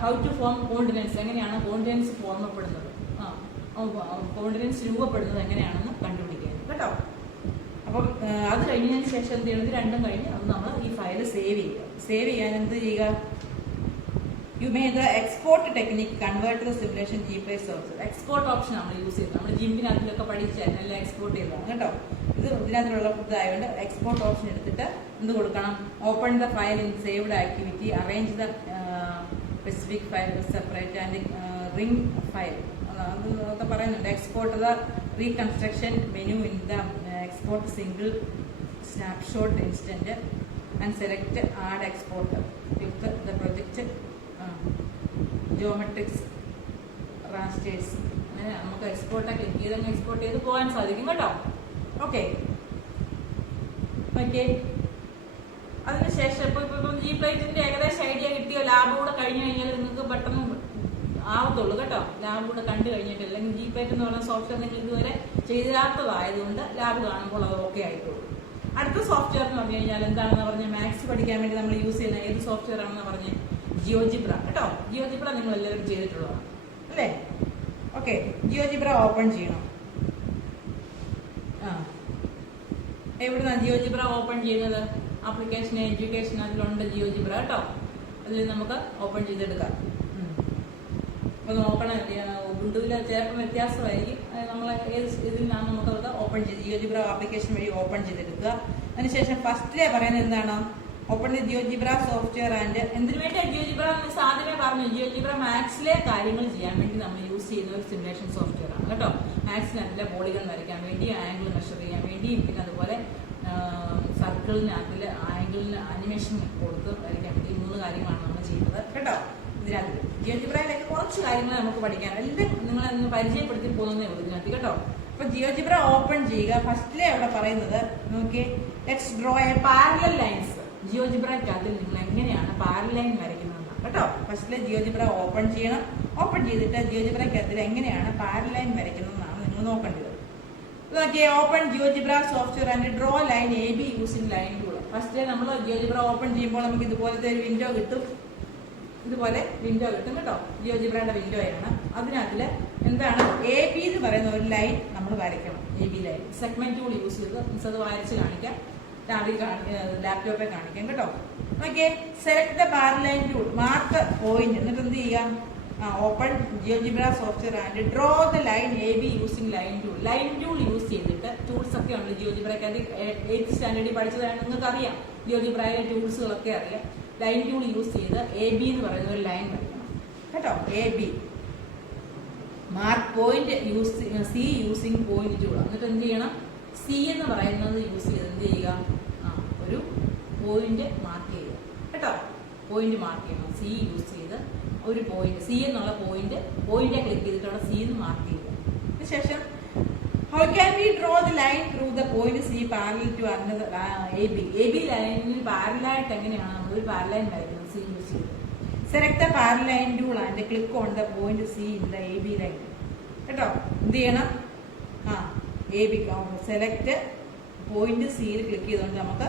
how to form continents, എങ്ങനെയാണ് കോണ്ടിനെന്റ്സ് ഫോർമപ്പെടുന്നത്, കോണ്ടിനെന്റ്സ് രൂപപ്പെടുന്നത് എങ്ങനെയാണെന്ന് കണ്ടുപിടിക്കാനും കേട്ടോ. അപ്പം അത് കഴിഞ്ഞതിന് ശേഷം എന്ത് ചെയ്യണം, ഇത് രണ്ടും കഴിഞ്ഞ് അത് നമ്മൾ ഈ ഫയൽ സേവ് ചെയ്യുക. സേവ് ചെയ്യാൻ എന്ത് ചെയ്യുക, you may the export technique convert the simulation GPaint source. Export option നമ്മൾ യൂസ് ചെയ്തു. നമ്മൾ ജിമ്പിനകത്തൊക്കെ പഠിച്ചാൽ എല്ലാം എക്സ്പോർട്ട് ചെയ്തതാണ് കേട്ടോ. ഇത് ഇതിനകത്തുള്ള ഇതായതുകൊണ്ട് എക്സ്പോർട്ട് ഓപ്ഷൻ എടുത്തിട്ട് എന്ത് കൊടുക്കണം, open the file in saved activity, arrange the specific file separate and ring file അതൊക്കെ പറയുന്നുണ്ട്. Export the reconstruction menu in the export single snapshot instant and select add export. Click the project geometries rasters. അങ്ങനെ നമുക്ക് എക്സ്പോർട്ട് ക്ലിക്ക് ചെയ്ത് എക്സ്പോർട്ട് ചെയ്ത് പോകാൻ സാധിക്കും കേട്ടോ. Okay okay. അതിനുശേഷം ഇപ്പം GPaintന്റെ ഏകദേശം ഐഡിയ കിട്ടിയോ, ലാബ് കൂടെ കഴിഞ്ഞു കഴിഞ്ഞാൽ നിങ്ങൾക്ക് പെട്ടെന്ന് ആവത്തുള്ളൂ കേട്ടോ. ലാബ് കൂടെ കണ്ടു കഴിഞ്ഞിട്ട്, അല്ലെങ്കിൽ GPaint എന്ന് പറയുന്ന സോഫ്റ്റ്വെയർ നിങ്ങൾ ഇതുവരെ ചെയ്തിരാത്തതായതുകൊണ്ട് ലാബ് കാണുമ്പോൾ അത് ഓക്കെ ആയിട്ടുള്ളൂ. അടുത്ത സോഫ്റ്റ്വെയർ എന്ന് പറഞ്ഞു കഴിഞ്ഞാൽ എന്താണെന്ന് പറഞ്ഞാൽ, മാത്സ് പഠിക്കാൻ വേണ്ടി നമ്മൾ യൂസ് ചെയ്യുന്ന ഏത് സോഫ്റ്റ്വെയർ ആണെന്ന് പറഞ്ഞ് ജിയോജിബ്ര കേട്ടോ. ജിയോജിബ്ര നിങ്ങൾ എല്ലാവരും ചെയ്തിട്ടുള്ളതാണ് അല്ലേ? ഓക്കെ, ജിയോജിബ്ര ഓപ്പൺ ചെയ്യണം. എവിടുന്നാണ് ജിയോജിബ്ര ഓപ്പൺ ചെയ്യുന്നത്? ആപ്ലിക്കേഷൻ എഡ്യൂക്കേഷൻ അതിലുണ്ട് ജിയോജിബ്ര കേട്ടോ. അതിൽ നമുക്ക് ഓപ്പൺ ചെയ്തെടുക്കാം. അപ്പൊ നോക്കണം, ഉബുണ്ടുവിൽ ചിലപ്പോൾ വ്യത്യാസമായിരിക്കും. നമ്മൾ ഏത് ഇതിലാണ് നമുക്കത് ഓപ്പൺ ചെയ്ത് ജിയോജിബ്ര ആപ്ലിക്കേഷൻ വഴി ഓപ്പൺ ചെയ്തെടുക്കുക. അതിനുശേഷം ഫസ്റ്റിലെ പറയുന്നത് എന്താണ്, open the GeoGebra software and എന്തിനു വേണ്ടി ജിയോജിബ്ര ആദ്യമേ പറഞ്ഞു. ജിയോജിബ്ര മാത്സിലെ കാര്യങ്ങൾ ചെയ്യാൻ വേണ്ടി നമ്മൾ യൂസ് ചെയ്യുന്ന ഒരു സിമുലേഷൻ സോഫ്റ്റ്വെയർ ആണ് കേട്ടോ. മാത്സിനകത്തിലെ പോളിഗൺ വരയ്ക്കാൻ വേണ്ടി, ആംഗിൾ മെഷർ ചെയ്യാൻ വേണ്ടിയും പിന്നെ അതുപോലെ സർക്കിളിനകത്തിൽ ആംഗിളിന് ആനിമേഷൻ കൊടുത്ത് വരയ്ക്കാൻ വേണ്ടി 3 കാര്യങ്ങളാണ് നമ്മൾ ചെയ്യുന്നത് കേട്ടോ. ഇതിനകത്ത് ജിയോജിബ്രയിലേക്ക് കുറച്ച് കാര്യങ്ങൾ നമുക്ക് പഠിക്കാൻ, എല്ലാം നിങ്ങളെ പരിചയപ്പെടുത്തി പോകുന്നേ ഉള്ളൂ ഇതിനകത്ത് കേട്ടോ. അപ്പൊ ജിയോജിബ്ര ഓപ്പൺ ചെയ്യുക. ഫസ്റ്റിലെ അവിടെ പറയുന്നത് നോക്കിയേ, let's draw a parallel lines. ജിയോജിബ്രയ്ക്കകത്തിൽ നിങ്ങൾ എങ്ങനെയാണ് പാരലൽ ലൈൻ വരയ്ക്കുന്നതെന്നാണ് കേട്ടോ. ഫസ്റ്റിലെ ജിയോജിബ്ര ഓപ്പൺ ചെയ്യണം. ഓപ്പൺ ചെയ്തിട്ട് ജിയോജിബ്രയ്ക്കകത്തിൽ എങ്ങനെയാണ് പാരലൽ ലൈൻ വരയ്ക്കുന്നതെന്നാണ് നിങ്ങൾ നോക്കേണ്ടത്. നോക്കിയേ, open GeoGebra software and draw line AB using line tool. First നമ്മൾ ജിയോജിബ്ര ഓപ്പൺ ചെയ്യുമ്പോൾ നമുക്ക് ഇതുപോലത്തെ ഒരു വിൻഡോ കിട്ടും. ഇതുപോലെ വിൻഡോ കിട്ടും കേട്ടോ. ജിയോജിബ്രയുടെ വിൻഡോയാണ്. അതിനകത്തിൽ എന്താണ് AB എന്ന് പറയുന്ന ഒരു ലൈൻ നമ്മൾ വരയ്ക്കണം. AB line segment tool use ചെയ്ത് അത് വരച്ച് കാണിക്കാം. ലാപ്ടോപ്പെ കാണിക്കാം കേട്ടോ. Okay, select the parallel line tool, mark point. എന്നിട്ട് എന്ത് ചെയ്യാം, open GeoGebra software and draw the line AB using line tool. Line tool use ചെയ്തിട്ട് ടൂൾസ് ഒക്കെ ഉണ്ട് ജിയോജിബ്രയ്ക്ക്. അത് 8th സ്റ്റാൻഡേർഡിൽ പഠിച്ചതാണ്, നിങ്ങൾക്ക് അറിയാം. ജിയോജിബ്രയിലെ ടൂൾസുകളൊക്കെ അറിയാം. ലൈൻ ടൂൾ യൂസ് ചെയ്ത് AB എന്ന് പറയുന്ന ഒരു ലൈൻ വരയ്ക്കണം കേട്ടോ. AB mark point C using point tool. എന്നിട്ട് എന്ത് ചെയ്യണം, C എന്ന് പറയുന്നത് യൂസ് ചെയ്ത് എന്ത് ചെയ്യുക, ഒരു പോയിന്റ് മാർക്ക് ചെയ്യുക കേട്ടോ. പോയിന്റ് മാർക്ക് ചെയ്യണം. C യൂസ് ചെയ്ത് ഒരു പോയിന്റ്, C എന്നുള്ള പോയിന്റ് ക്ലിക്ക് ചെയ്തിട്ട് അവിടെ C എന്ന് മാർക്ക് ചെയ്യുക. അതിനുശേഷം how can we draw the line through the point C parallel to another AB ലൈനിൽ പാരലൽ ആയിട്ട് എങ്ങനെയാണ് നമ്മൾ ഒരു പാരലൽ ലൈൻ വരയ്ക്കുന്നത്? C യൂസ് ചെയ്ത് select the parallel line tool and click on the point C in the AB line കേട്ടോ. എന്ത് ചെയ്യണം? എ ബി സെലക്ട് പോയിന്റ് സിയിൽ ക്ലിക്ക് ചെയ്തുകൊണ്ട് നമുക്ക്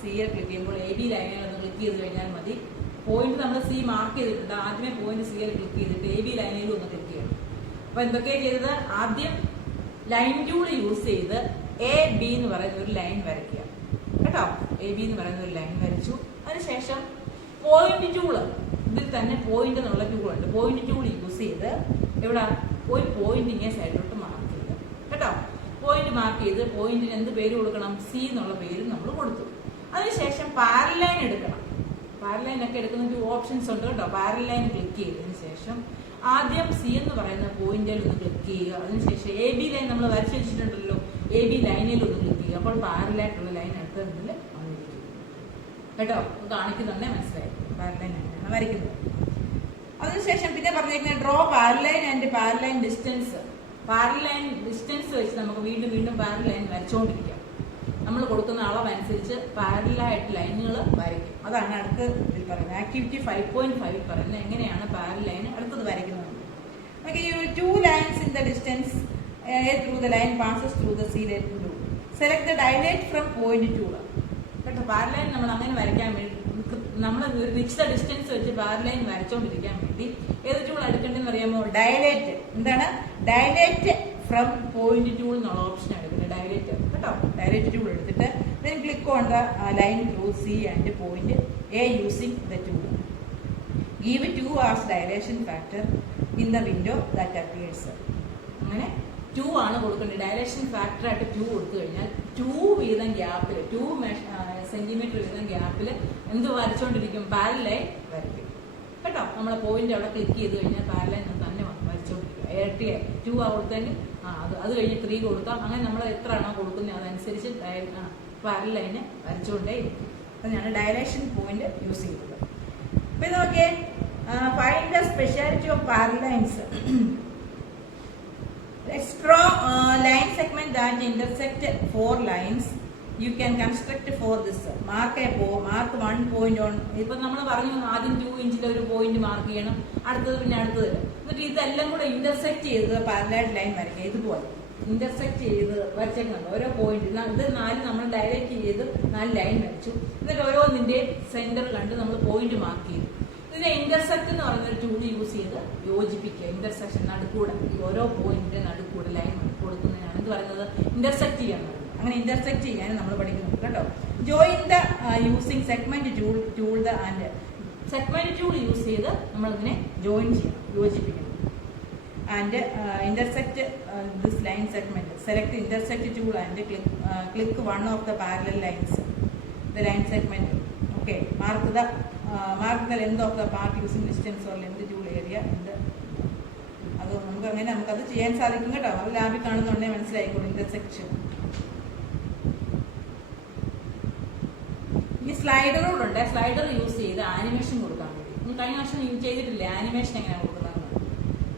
സിയിൽ ക്ലിക്ക് ചെയ്യുമ്പോൾ എ ബി ലൈനിൽ ഒന്ന് ക്ലിക്ക് ചെയ്ത് കഴിഞ്ഞാൽ മതി. പോയിന്റ് നമ്മൾ സി മാർക്ക് ചെയ്തിട്ടുണ്ട്. ആദ്യമേ പോയിന്റ് സിയിൽ ക്ലിക്ക് ചെയ്തിട്ട് എ ബി ലൈനിലും ഒന്ന് ക്ലിക്ക് ചെയ്യണം. അപ്പൊ എന്തൊക്കെയാണ് ചെയ്തത്? ആദ്യം ലൈൻ ടൂൾ യൂസ് ചെയ്ത് എ ബി എന്ന് പറയുന്ന ഒരു ലൈൻ വരയ്ക്കുക കേട്ടോ. എ ബി എന്ന് പറയുന്ന ഒരു ലൈൻ വരച്ചു. അതിനുശേഷം പോയിന്റ് ടൂള്, ഇതിൽ തന്നെ പോയിന്റ് എന്നുള്ള ടൂളുണ്ട്. പോയിന്റ് ടൂൾ യൂസ് ചെയ്ത് ഇവിടെ ഒരു പോയിന്റ് ഇങ്ങനെ സൈഡിലോട്ട് മാർക്ക് ചെയ്യുക കേട്ടോ. പോയിന്റ് മാർക്ക് ചെയ്ത് പോയിന്റിന് എന്ത് പേര് കൊടുക്കണം? സി എന്നുള്ള പേര് നമ്മൾ കൊടുത്തു. അതിനുശേഷം പാരലൈൻ എടുക്കണം. പാരലൈൻ ഒക്കെ എടുക്കുന്ന ഓപ്ഷൻസ് ഉണ്ട് കേട്ടോ. പാരലൈൻ ക്ലിക്ക് ചെയ്തതിന് ശേഷം ആദ്യം സി എന്ന് പറയുന്ന പോയിന്റിൽ ഒന്ന് ക്ലിക്ക് ചെയ്യുക. അതിനുശേഷം എ ബി ലൈൻ നമ്മൾ വരച്ചു വെച്ചിട്ടുണ്ടല്ലോ, എ ബി ലൈനിൽ ഒന്ന് ക്ലിക്ക് ചെയ്യുക. അപ്പോൾ പാരലായിട്ടുള്ള ലൈൻ അടുത്തതിൽ വന്നിരിക്കും കേട്ടോ. കാണിക്കുന്നുണ്ടേ മനസ്സിലായി പാരലൈൻ അങ്ങനെയാണ് വരയ്ക്കുന്നത്. അതിനുശേഷം പിന്നെ പറഞ്ഞിരിക്കുന്നത് ഡ്രോ പാരലൈൻ ആൻഡ് പാരലൈൻ ഡിസ്റ്റൻസ്. പാരലൈൻ ഡിസ്റ്റൻസ് വെച്ച് നമുക്ക് വീണ്ടും വീണ്ടും പാരലൈൻ വരച്ചുകൊണ്ടിരിക്കാം. നമ്മൾ കൊടുക്കുന്ന അളവനുസരിച്ച് പാരലായിട്ട് ലൈനുകൾ വരയ്ക്കും. അതാണ് അടുത്ത് ഇതിൽ പറയുന്നത്. ആക്ടിവിറ്റി 5.5 പറയുന്നത് എങ്ങനെയാണ് പാരലൈൻ അടുത്തത് വരയ്ക്കുന്നത്. Okay, two lines in the distance through the line passes through the C let do. Select the dilate from point tool. കേട്ടോ, പാരലൈൻ നമ്മൾ അങ്ങനെ വരയ്ക്കാൻ വേണ്ടി നമ്മൾ നിശ്ചിത ഡിസ്റ്റൻസ് വെച്ച് പാരലൈൻ വരച്ചോണ്ടിരിക്കാൻ വേണ്ടി ഏത് ടൂൾ എടുക്കേണ്ടതെന്ന് അറിയാമോ? ഡയലേറ്റ്. എന്താണ്? ഡയലേറ്റ് ഫ്രം പോയിന്റ് ടൂൾ എന്നുള്ള ഓപ്ഷൻ എടുക്കുന്നത്. ഡയലേറ്റ് കേട്ടോ. ഡയലേറ്റ് ടൂൾ എടുത്തിട്ട് then click on the line through C and point A using the tool. Give 2 as dilation factor in the window that appears. അങ്ങനെ 2 ആണ് കൊടുക്കേണ്ടത്. ഡയലേഷൻ ഫാക്ടർ ആയിട്ട് 2 കൊടുത്തു കഴിഞ്ഞാൽ 2 വീതം ഗ്യാപ്പിൽ 2 സെന്റിമീറ്റർ വീതം ഗ്യാപ്പിൽ എന്ത് വരച്ചോണ്ടിരിക്കും? പാരലൈൻ വരയ്ക്കും കേട്ടോ. നമ്മളെ പോയിന്റ് അവിടെ ക്ലിക്ക് ചെയ്ത് കഴിഞ്ഞാൽ പാരലൈൻ തന്നെ വരച്ചോണ്ടിരിക്കും. ഇരട്ടിയായി 2 കൊടുത്തെങ്കിൽ അത് കഴിഞ്ഞ് 3 കൊടുക്കാം. അങ്ങനെ നമ്മൾ എത്ര ആണോ കൊടുക്കുന്നത് അതനുസരിച്ച് പാരലൈന് വരച്ചുകൊണ്ടേ ഇരിക്കും. അതാണ് ഡയലേഷൻ പോയിന്റ് യൂസ് ചെയ്തത്. പിന്നെ നോക്കിയേ, find the speciality of പാരലൈൻസ്. Let's draw a line segment that intersect 4 lines. You can construct for this. Mark 1 point on. ഇപ്പൊ നമ്മൾ പറഞ്ഞു ആദ്യം 2 ഇഞ്ചിൽ ഒരു പോയിന്റ് മാർക്ക് ചെയ്യണം, അടുത്തത് പിന്നെ അടുത്തത്. എന്നിട്ട് ഇതെല്ലാം കൂടെ ഇന്റർസെക്ട് ചെയ്ത് പാരലൽ ലൈൻ വരയ്ക്കുക. ഇതുപോലെ ഇന്റർസെക്ട് ചെയ്ത് വരച്ചേക്കുന്നുണ്ട് ഓരോ പോയിന്റ്. ഇത് 4 നമ്മൾ ഡയറക്റ്റ് ചെയ്ത് 4 ലൈൻ വരച്ചു. എന്നിട്ട് ഓരോന്നിന്റെ സെന്റർ കണ്ട് നമ്മൾ പോയിന്റ് മാർക്ക് ചെയ്തു. ഇതിനെ ഇന്റർസെക്ട് എന്ന് പറയുന്ന ടൂൾ യൂസ് ചെയ്ത് യോജിപ്പിക്കുക. ഇന്റർസെക്ഷൻ നടുക്കൂടെ, ഓരോ പോയിന്റിന്റെ നടുക്കൂടെ ലൈൻ കൊടുക്കുന്നതിനാണ് എന്ത് പറയുന്നത്? ഇന്റർസെക്ട് ചെയ്യാൻ പറയുന്നത്. അങ്ങനെ ഇന്റർസെക്ട് ചെയ്യാൻ നമ്മൾ പഠിക്കുന്നുണ്ട് കേട്ടോ. Join the using segment tool the and segment tool use ചെയ്ത് നമ്മൾ ഇതിനെ ജോയിൻ ചെയ്യണം, യോജിപ്പിക്കണം. And intersect this line segment. Select intersect tool and click one of the parallel lines the line segment. Okay, mark the length of the part using distance or length tool area. അത് നമുക്കത് ചെയ്യാൻ സാധിക്കും കേട്ടോ. അത് ലാബിൽ കാണുന്നുണ്ടെങ്കിൽ മനസ്സിലായിക്കോളും ഇന്റർസെക്ഷൻ. ഇനി സ്ലൈഡറോടുണ്ട്. സ്ലൈഡർ യൂസ് ചെയ്ത് ആനിമേഷൻ കൊടുക്കാൻ വേണ്ടി കഴിഞ്ഞ വർഷം യൂസ് ചെയ്തിട്ടില്ലേ ആനിമേഷൻ എങ്ങനെയാണ് കൊടുക്കുന്നത്?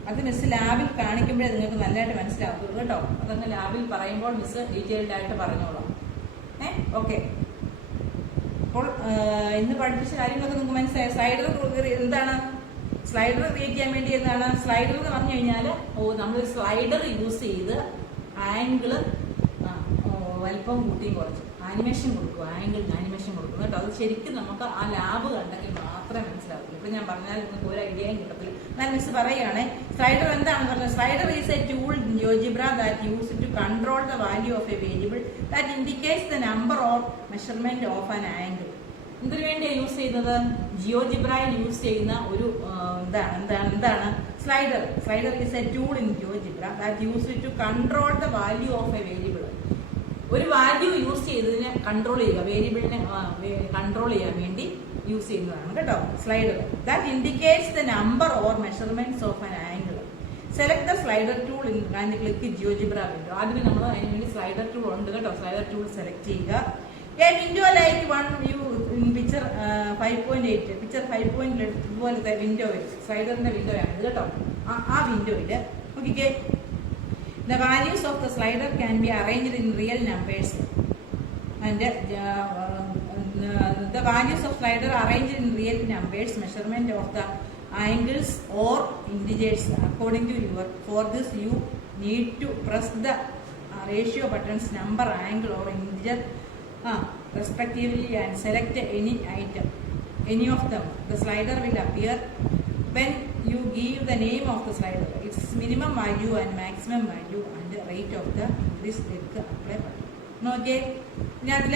അത് മിസ് ലാബിൽ കാണിക്കുമ്പോഴേ നിങ്ങൾക്ക് നല്ലതായിട്ട് മനസ്സിലാവുള്ളൂ കേട്ടോ. അതങ്ങ് ലാബിൽ പറയുമ്പോൾ മിസ് ഡീറ്റെയിൽഡ് ആയിട്ട് പറഞ്ഞോളാം. ഓക്കെ, അപ്പോൾ ഇന്ന് പഠിപ്പിച്ച കാര്യങ്ങളൊക്കെ നിങ്ങൾക്ക് മനസ്സിലായി. സ്ലൈഡർ എന്താണ്? സ്ലൈഡർ ക്രിയേറ്റ് ചെയ്യാൻ വേണ്ടി എന്താണ് സ്ലൈഡർ എന്ന് പറഞ്ഞു കഴിഞ്ഞാൽ, നമ്മൾ സ്ലൈഡർ യൂസ് ചെയ്ത് ആംഗിള് വലിപ്പം കൂട്ടിയും കുറച്ച് ആനിമേഷൻ കൊടുക്കും. ആനിമേഷൻ കൊടുക്കും കേട്ടോ. അത് ശരിക്കും നമുക്ക് ആ ലാബ് കണ്ടെങ്കിൽ മാത്രമേ മനസ്സിലാവുള്ളൂ. ഇപ്പൊ ഞാൻ പറഞ്ഞാൽ നിങ്ങൾക്ക് ഒരു ഐഡിയയും കിട്ടത്തില്ല. ഞാൻ മിസ് പറയുകയാണെ, സ്ലൈഡർ എന്താണെന്ന് പറഞ്ഞത്? Slider is a tool in GeoGebra that use to control the value of a variable that indicates the number of measurement of an angle. എന്തിനു വേണ്ടിയാണ് യൂസ് ചെയ്യുന്നത്? ജിയോജിബ്രയിൽ യൂസ് ചെയ്യുന്ന ഒരു എന്താണ് slider. Slider is a tool in GeoGebra that use to control the value of a variable. ഒരു വാല്യൂ യൂസ് ചെയ്തതിനെ കൺട്രോൾ ചെയ്യുക, വേരിയബിളിനെ കൺട്രോൾ ചെയ്യാൻ വേണ്ടി യൂസ് ചെയ്യുന്നതാണ് കേട്ടോ slider. That indicates the number or measurements of an angle. Select the slider tool and click GeoGebra window. ആദ്യം നമ്മൾ അതിന് വേണ്ടി സ്ലൈഡർ ടൂൾ ഉണ്ട് കേട്ടോ. സ്ലൈഡർ ടൂൾ സെലക്ട് ചെയ്യുക. A window like one view in picture 5.8. Picture 5.8 ഇതുപോലത്തെ വിൻഡോ വരും. സ്ലൈഡറിന്റെ വിൻഡോ ആണ് ഇത് കേട്ടോ. ആ വിൻഡോയില് നോക്കിക്കേ, the values of the slider can be arranged in real numbers and the values of slider arranged in real numbers. Measurement of the angles or integers according to your. For this you need to press the ratio buttons number, angle or integer respectively and select any item, any of them. The slider will appear when you give the name of the slider, its minimum value and maximum value and the rate of the this apply button. നോക്കിയേ, ഇനി അതിൽ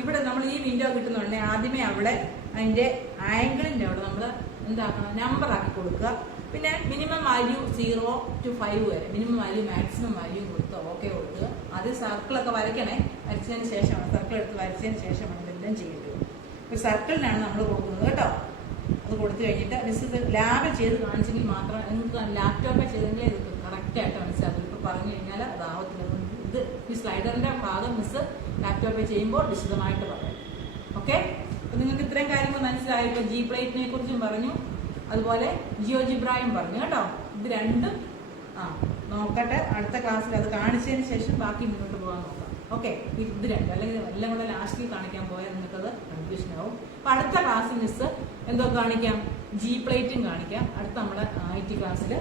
ഇവിടെ നമ്മൾ ഈ വിൻഡോ കിട്ടുന്നുണ്ടെ ആദ്യമേ അവിടെ അതിൻ്റെ ആംഗിളിൻ്റെ അവിടെ നമ്മൾ എന്താക്കണം, നമ്പർ ആക്കി കൊടുക്കുക. പിന്നെ മിനിമം വാല്യൂ 0 to 5 വരെ, മിനിമം വാല്യൂ മാക്സിമം വാല്യൂ കൊടുക്കുക, ഓക്കെ കൊടുക്കുക. അത് സർക്കിളൊക്കെ വരയ്ക്കണേ, വരച്ചതിന് ശേഷമാണ്, സർക്കിൾ എടുത്ത് വരച്ചതിന് ശേഷമാണ് ഇതെല്ലാം ചെയ്യേണ്ടത്. ഒരു സർക്കിളിനാണ് നമ്മൾ കൊടുക്കുന്നത് കേട്ടോ. അത് കൊടുത്തു കഴിഞ്ഞിട്ട് മിസ് ഇത് ലാബ് ചെയ്ത് കാണിച്ചെങ്കിൽ മാത്രം, നിങ്ങൾക്ക് ലാപ്ടോപ്പിൽ ചെയ്തെങ്കിൽ ഇത് കറക്റ്റായിട്ട് മനസ്സിലാക്കും. ഇപ്പോൾ പറഞ്ഞു കഴിഞ്ഞാൽ അതാവത്തില്ല. ഇത് ഈ സ്ലൈഡറിൻ്റെ ഭാഗം മിസ് ലാപ്ടോപ്പിൽ ചെയ്യുമ്പോൾ വിശദമായിട്ട് പറയാം. ഓക്കെ, അപ്പോൾ നിങ്ങൾക്ക് ഇത്രയും കാര്യങ്ങൾ മനസ്സിലായി. ഇപ്പോൾ ജി പ്ലേറ്റിനെ കുറിച്ചും പറഞ്ഞു, അതുപോലെ ജിയോജിബ്രായും പറഞ്ഞു കേട്ടോ. ഇത് രണ്ടും നോക്കട്ടെ, അടുത്ത ക്ലാസ്സിൽ അത് കാണിച്ചതിന് ശേഷം ബാക്കി മുന്നോട്ട് പോകാൻ നോക്കാം. ഓക്കെ, ഇത് രണ്ടും അല്ലെങ്കിൽ എല്ലാം കൂടെ ലാസ്റ്റിൽ കാണിക്കാൻ പോയാൽ നിങ്ങൾക്കത് കൺഫ്യൂഷൻ ആവും. അപ്പം അടുത്ത ക്ലാസ്സിൽ മിസ് എന്തോ കാണിക്കാം, ജി പ്ലേറ്റും കാണിക്കാം. അടുത്ത നമ്മുടെ IT ക്ലാസ്സിൽ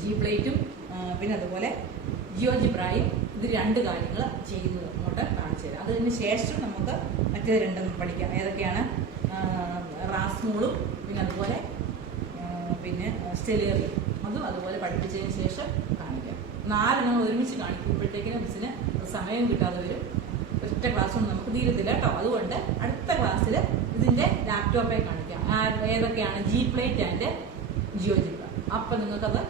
ജി പ്ലേറ്റും പിന്നെ അതുപോലെ ജിയോജിബ്രായും ഇത് രണ്ട് കാര്യങ്ങൾ ചെയ്യുന്നത് അങ്ങോട്ട് കാണിച്ചു തരാം. അതിന് ശേഷം നമുക്ക് മറ്റേ രണ്ടും പഠിക്കാം. ഏതൊക്കെയാണ്, റാസ്മൂളും പിന്നെ അതുപോലെ പിന്നെ സ്റ്റെലേറിയും, അതും അതുപോലെ പഠിപ്പിച്ചതിന് ശേഷം കാണിക്കാം. 4 നമ്മൾ ഒരുമിച്ച് കാണിക്കുമ്പോഴത്തേക്കിനും മിസ്സിന് സമയം കിട്ടാതെ വരും. ഒറ്റ ക്ലാസ് കൊണ്ട് നമുക്ക് തീരത്തില്ല കേട്ടോ. അതുകൊണ്ട് അടുത്ത ക്ലാസ്സിൽ ഇതിൻ്റെ ലാപ്ടോപ്പെ കാണിക്കാം ഏതൊക്കെയാണ് ജി പ്ലേറ്റ് ആൻഡ് ജിയോജിബ്ര. അപ്പം നിങ്ങൾക്കത്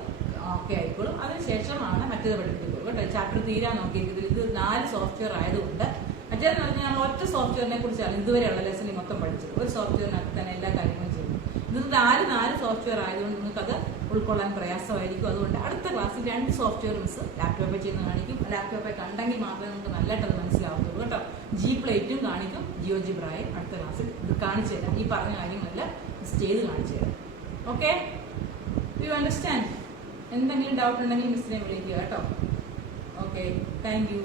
ഓക്കെ ആയിക്കോളും. അതിനുശേഷമാണ് മറ്റേത് പഠിപ്പിക്കുള്ളൂ കേട്ടോ. ചാപ്റ്റർ തീരാൻ നോക്കിയിരിക്കുന്നത്. ഇത് 4 സോഫ്റ്റ്വെയർ ആയതുകൊണ്ട്, മറ്റേതെന്ന് പറഞ്ഞാൽ നമ്മൾ ഒറ്റ സോഫ്റ്റ്വെയറിനെ കുറിച്ചാണ് ഇതുവരെയുള്ള ലെസണിൽ മൊത്തം പഠിച്ചത്. ഒരു സോഫ്റ്റ്വെയറിനകത്ത് തന്നെ എല്ലാ കാര്യങ്ങളും ചെയ്യും. ഇത് 4 സോഫ്റ്റ്വെയർ ആയതുകൊണ്ട് നിങ്ങൾക്കത് ഉൾക്കൊള്ളാൻ പ്രയാസമായിരിക്കും. അതുകൊണ്ട് അടുത്ത ക്ലാസ്സിൽ 2 സോഫ്റ്റ്വെയർ മിസ് ലാപ്ടോപ്പിൽ ചെയ്യുന്ന കാണിക്കും. ലാപ്ടോപ്പിൽ കണ്ടെങ്കിൽ മാത്രമേ നമുക്ക് നല്ലതായിട്ട് അത് മനസ്സിലാവത്തുള്ളൂ കേട്ടോ. ജി പ്ലേറ്റും കാണിക്കും, ജിയോജിബ്രായും അടുത്ത ക്ലാസ്സിൽ ഇത് കാണിച്ചു തരാം. ഈ പറഞ്ഞ കാര്യങ്ങളെല്ലാം മിസ് ചെയ്ത് കാണിച്ചു തരാം. Okay, you understand? എന്തെങ്കിലും ഡൗട്ട് ഉണ്ടെങ്കിൽ മിസ്സിനെ വിളിക്കുക കേട്ടോ. Okay, thank you.